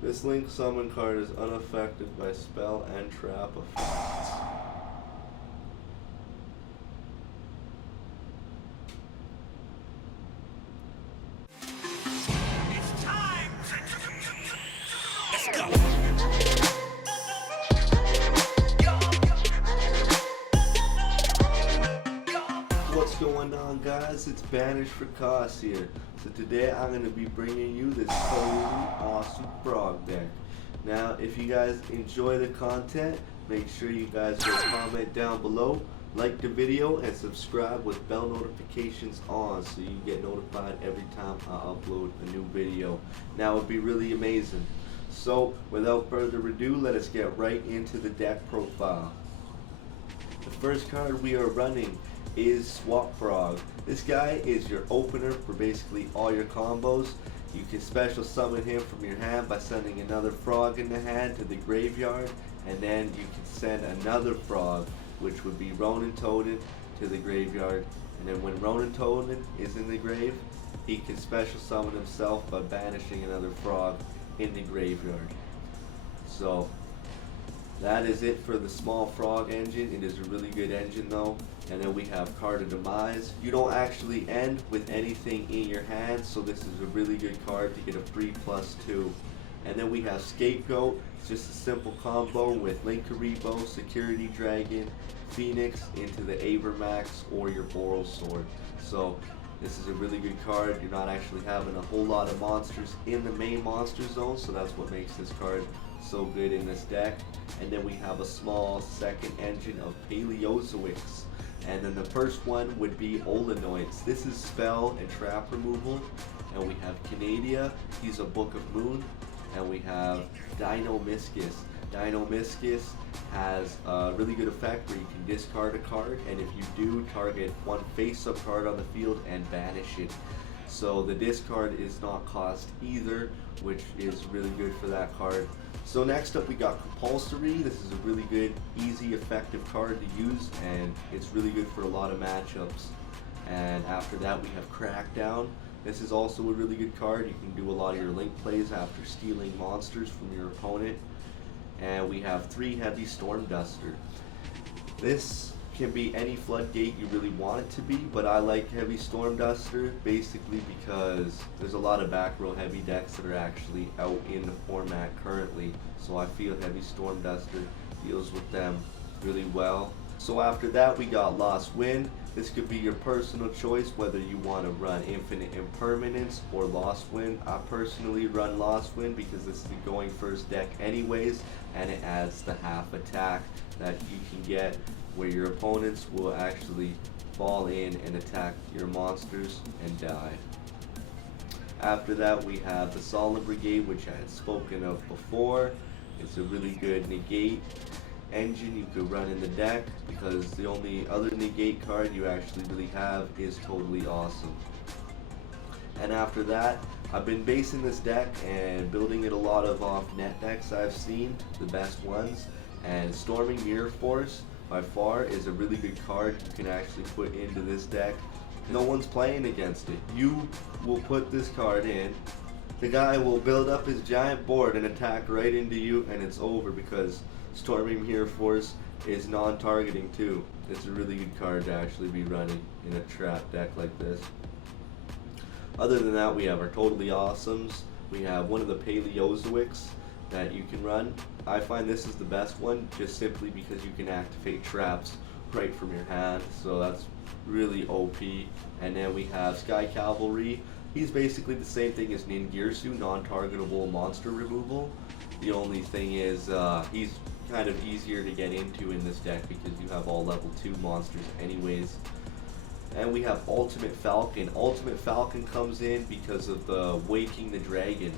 This Link Summon card is unaffected by spell and trap effects. It's time! Let's go! What's going on, guys? It's Banished for Cost here. So today I'm going to be bringing you this totally awesome frog deck. Now, if you guys enjoy the content, make sure you guys go comment down below, like the video, and subscribe with bell notifications on so you get notified every time I upload a new video. Now, it would be really amazing. So, without further ado, let us get right into the deck profile. The first card we are running is Swap Frog. This guy is your opener for basically all your combos. You can special summon him from your hand by sending another frog in the hand to the graveyard, and then you can send another frog, which would be Ronin Toadin, to the graveyard. And then when Ronin Toadin is in the grave, he can special summon himself by banishing another frog in the graveyard. So that is it for the small frog engine. It is a really good engine though. And then we have Card of Demise. You don't actually end with anything in your hand, so this is a really good card to get a free +2. And then we have Scapegoat. It's just a simple combo with Linkaribo, Security Dragon, Phoenix into the Avermax or your Boral Sword. So this is a really good card. You're not actually having a whole lot of monsters in the main monster zone, so that's what makes this card so good in this deck. And then we have a small second engine of Paleozoics. And then the first one would be Olenoids. This is spell and trap removal. And we have Canadia, he's a Book of Moon. And we have Dinomischus. Dinomischus has a really good effect where you can discard a card, and if you do, target one face-up card on the field and banish it. So the discard is not cost either, which is really good for that card. So next up we got Compulsory. This is a really good, easy, effective card to use, and it's really good for a lot of matchups. And after that we have Crackdown. This is also a really good card. You can do a lot of your link plays after stealing monsters from your opponent. And we have 3 Heavy Storm Duster. This can be any floodgate you really want it to be, but I like Heavy Storm Duster basically because there's a lot of back row heavy decks that are actually out in the format currently, so I feel Heavy Storm Duster deals with them really well. So after that we got Lost Wind. This could be your personal choice whether you want to run Infinite Impermanence or Lost Wind. I personally run Lost Wind because this is the going first deck anyways, and it adds the half attack that you can get where your opponents will actually fall in and attack your monsters and die. After that we have the Solemn Brigade, which I had spoken of before. It's a really good negate engine you could run in the deck because the only other negate card you actually really have is Toadally Awesome. And after that, I've been basing this deck and building it a lot of off net decks I've seen, the best ones, and Storming Mirror Force by far is a really good card you can actually put into this deck. No one's playing against it. You will put this card in, the guy will build up his giant board and attack right into you, and it's over because Storming Mirror Force is non-targeting too. It's a really good card to actually be running in a trap deck like this. Other than that, we have our Totally Awesomes. We have one of the Paleozoics that you can run. I find this is the best one just simply because you can activate traps right from your hand, so that's really OP. And then we have Sky Cavalry. He's basically the same thing as Ningirsu, non-targetable monster removal. The only thing is he's kind of easier to get into in this deck because you have all level 2 monsters anyways. And we have Ultimate Falcon. Ultimate Falcon comes in because of the Waking the Dragon.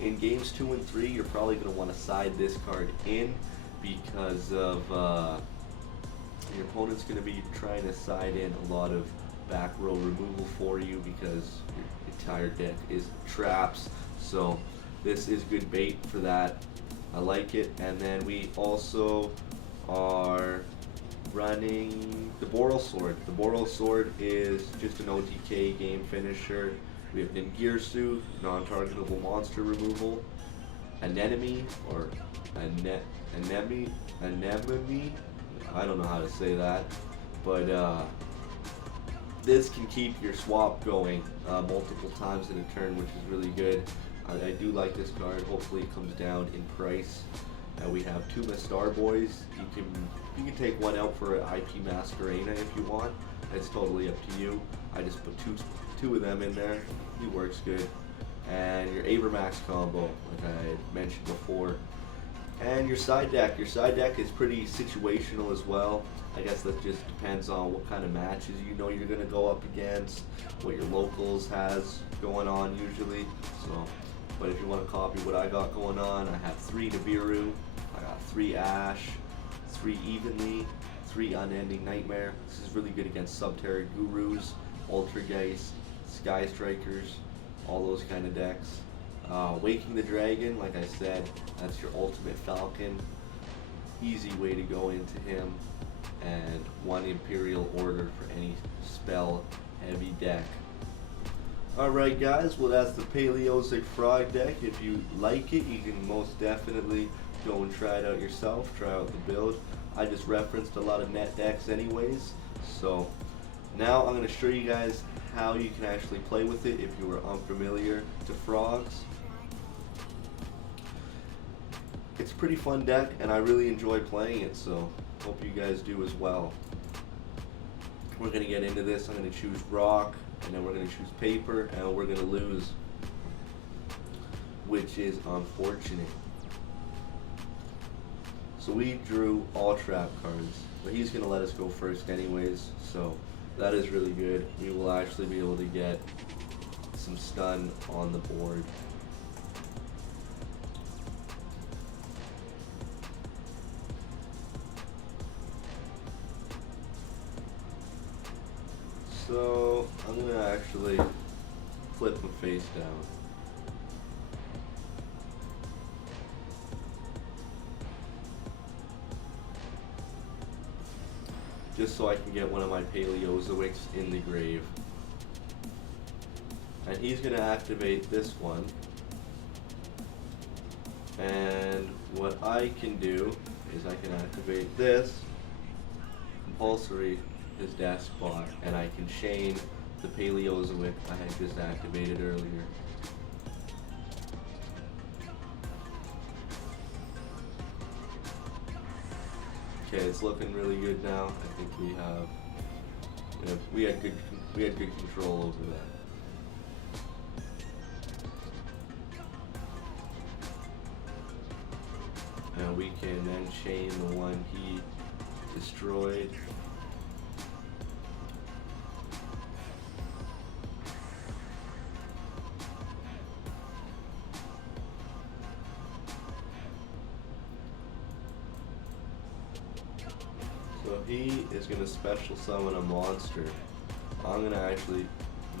In games 2 and 3, you're probably going to want to side this card in because of your opponent's going to be trying to side in a lot of back row removal for you because your entire deck is traps. So this is good bait for that. I like it. And then we also are running the Boral Sword. The Boral Sword is just an OTK game finisher. We have Ningirsu, non-targetable monster removal. anemone or anemone. I don't know how to say that, but this can keep your swap going multiple times in a turn, which is really good. I do like this card. Hopefully it comes down in price. We have two Star Boys. You can take one out for an IP Masquerena if you want. It's totally up to you. I just put two of them in there. He works good. And your Avermax combo, like I mentioned before. And your side deck. Your side deck is pretty situational as well. I guess that just depends on what kind of matches you know you're going to go up against, what your locals has going on usually. So, but if you want to copy what I got going on, I have 3 Nibiru, I got 3 Ash, 3 Evenly, 3 Unending Nightmare. This is really good against Subterra Gurus, Ultrageist, Sky Strikers, all those kind of decks. Waking the Dragon, like I said, that's your ultimate Falcon. Easy way to go into him. And 1 Imperial Order for any spell heavy deck. Alright guys, well that's the Paleozoic Frog deck. If you like it, you can most definitely go and try it out yourself, try out the build. I just referenced a lot of net decks anyways, so now I'm going to show you guys how you can actually play with it if you are unfamiliar to frogs. It's a pretty fun deck and I really enjoy playing it, so hope you guys do as well. We're going to get into this. I'm going to choose rock, and then we're going to choose paper, and we're going to lose, which is unfortunate. So we drew all trap cards, but he's going to let us go first anyways, so that is really good. We will actually be able to get some stun on the board. So I'm going to actually flip him face down. Just so I can get one of my Paleozoics in the grave. And he's going to activate this one. And what I can do is I can activate this compulsory, his death spot, and I can chain the Paleozoic I had just activated earlier. Okay, it's looking really good now. I think we had good control over that. And we can then chain the one he destroyed. So he is going to special summon a monster. I'm going to actually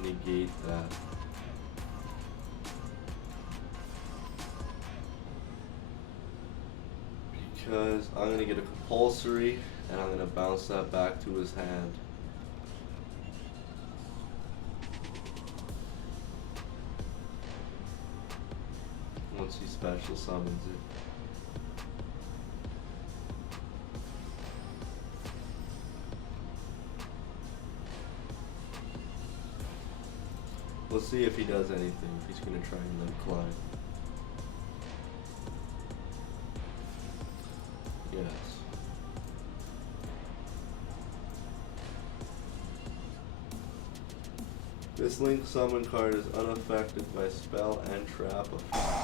negate that. Because I'm going to get a compulsory and I'm going to bounce that back to his hand. Once he special summons it. We'll see if he does anything, if he's going to try and then climb. Yes. This link summon card is unaffected by spell and trap effects.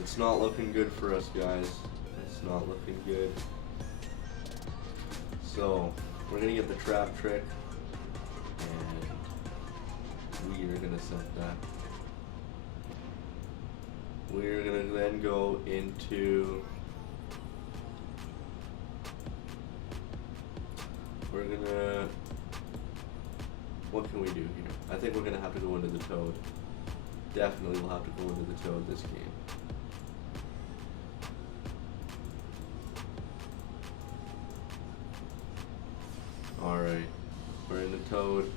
It's not looking good for us, guys. It's not looking good. So, we're gonna get the trap trick, and we are gonna set that. We're gonna then go into, we're gonna what can we do here? I think we're gonna have to go into the Toad. Definitely we'll have to go into the Toad this game. Alright, we're in the Toad.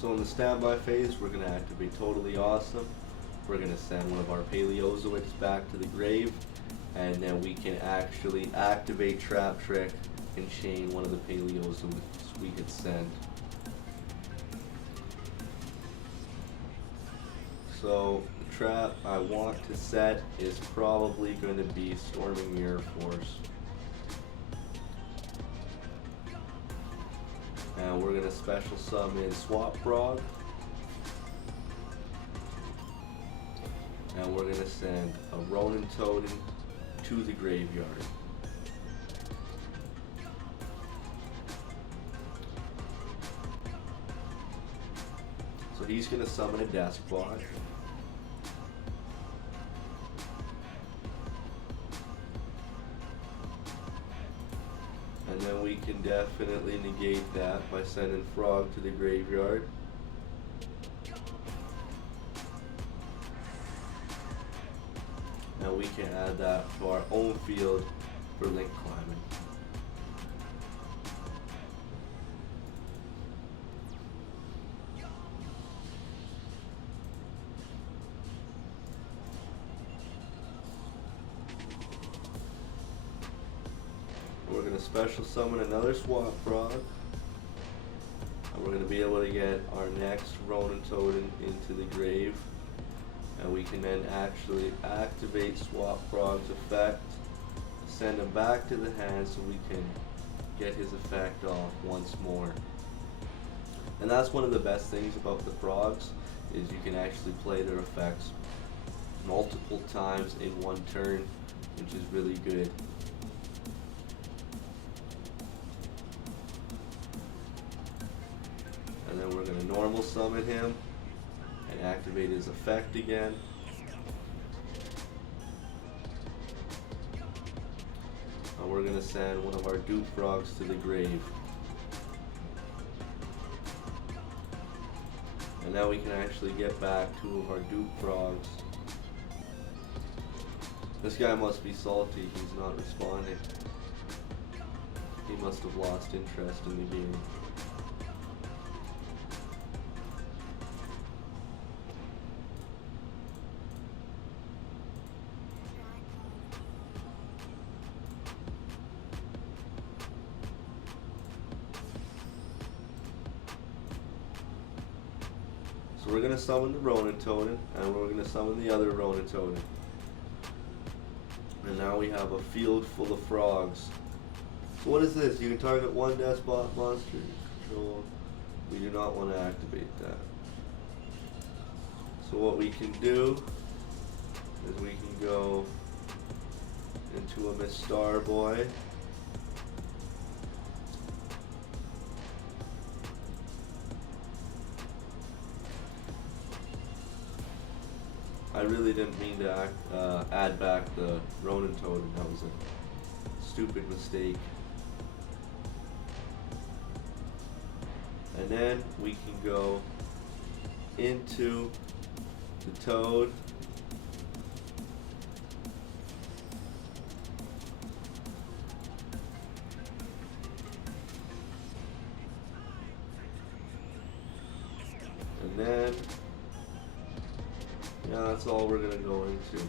So in the standby phase, we're going to activate Totally Awesome. We're going to send one of our Paleozoics back to the grave, and then we can actually activate Trap Trick and chain one of the Paleozoics we had sent. So the trap I want to set is probably going to be Storming Mirror Force. And we're going to special summon Swap Frog. And we're going to send a Ronin Totem to the graveyard. So he's going to summon a Desk Bot. And then we can definitely negate that by sending Frog to the graveyard. Now we can add that to our own field for link climbing. We're going to special summon another Swap Frog. And we're going to be able to get our next Ronin Totem into the grave. And we can then actually activate Swap Frog's effect, send him back to the hand so we can get his effect off once more. And that's one of the best things about the frogs, is you can actually play their effects multiple times in one turn, which is really good. And then we're going to normal summon him and activate his effect again. And we're going to send one of our dupe frogs to the grave. And now we can actually get back two of our dupe frogs. This guy must be salty, he's not responding. He must have lost interest in the game. So we're going to summon the Ronin Totem, and we're going to summon the other Ronin Totem. And now we have a field full of frogs. So what is this? You can target one Despot monster you control. We do not want to activate that. So what we can do is we can go into a Miss Starboy. I really didn't mean to add back the Ronin Totem. That was a stupid mistake. And then we can go into the Toad. And then, yeah, that's all we're gonna go into.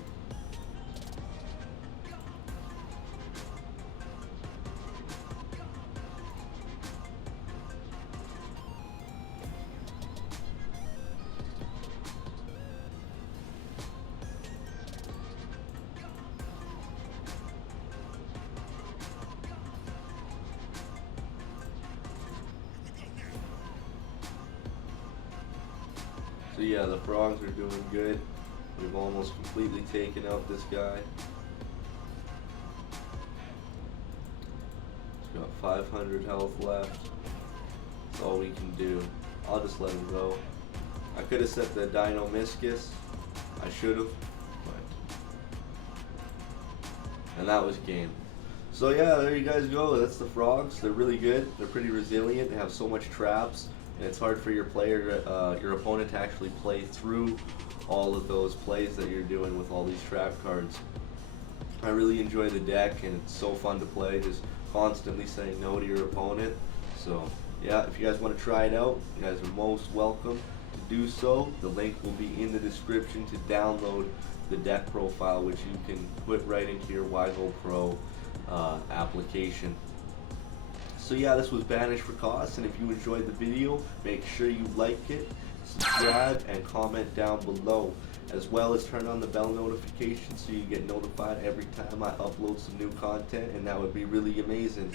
So yeah, the frogs are doing good. We've almost completely taken out this guy. He's got 500 health left. That's all we can do. I'll just let him go. I could have set the Dino-Miscus. I should have. And that was game. So yeah, there you guys go. That's the frogs. They're really good. They're pretty resilient. They have so much traps, and it's hard for your player, your opponent, to actually play through all of those plays that you're doing with all these trap cards. I really enjoy the deck, and it's so fun to play. Just constantly saying no to your opponent. So yeah, if you guys want to try it out, you guys are most welcome to do so. The link will be in the description to download the deck profile, which you can put right into your Yugioh Pro application. So yeah, this was Banished for Cost, and if you enjoyed the video, make sure you like it, subscribe, and comment down below, as well as turn on the bell notification so you get notified every time I upload some new content, and that would be really amazing.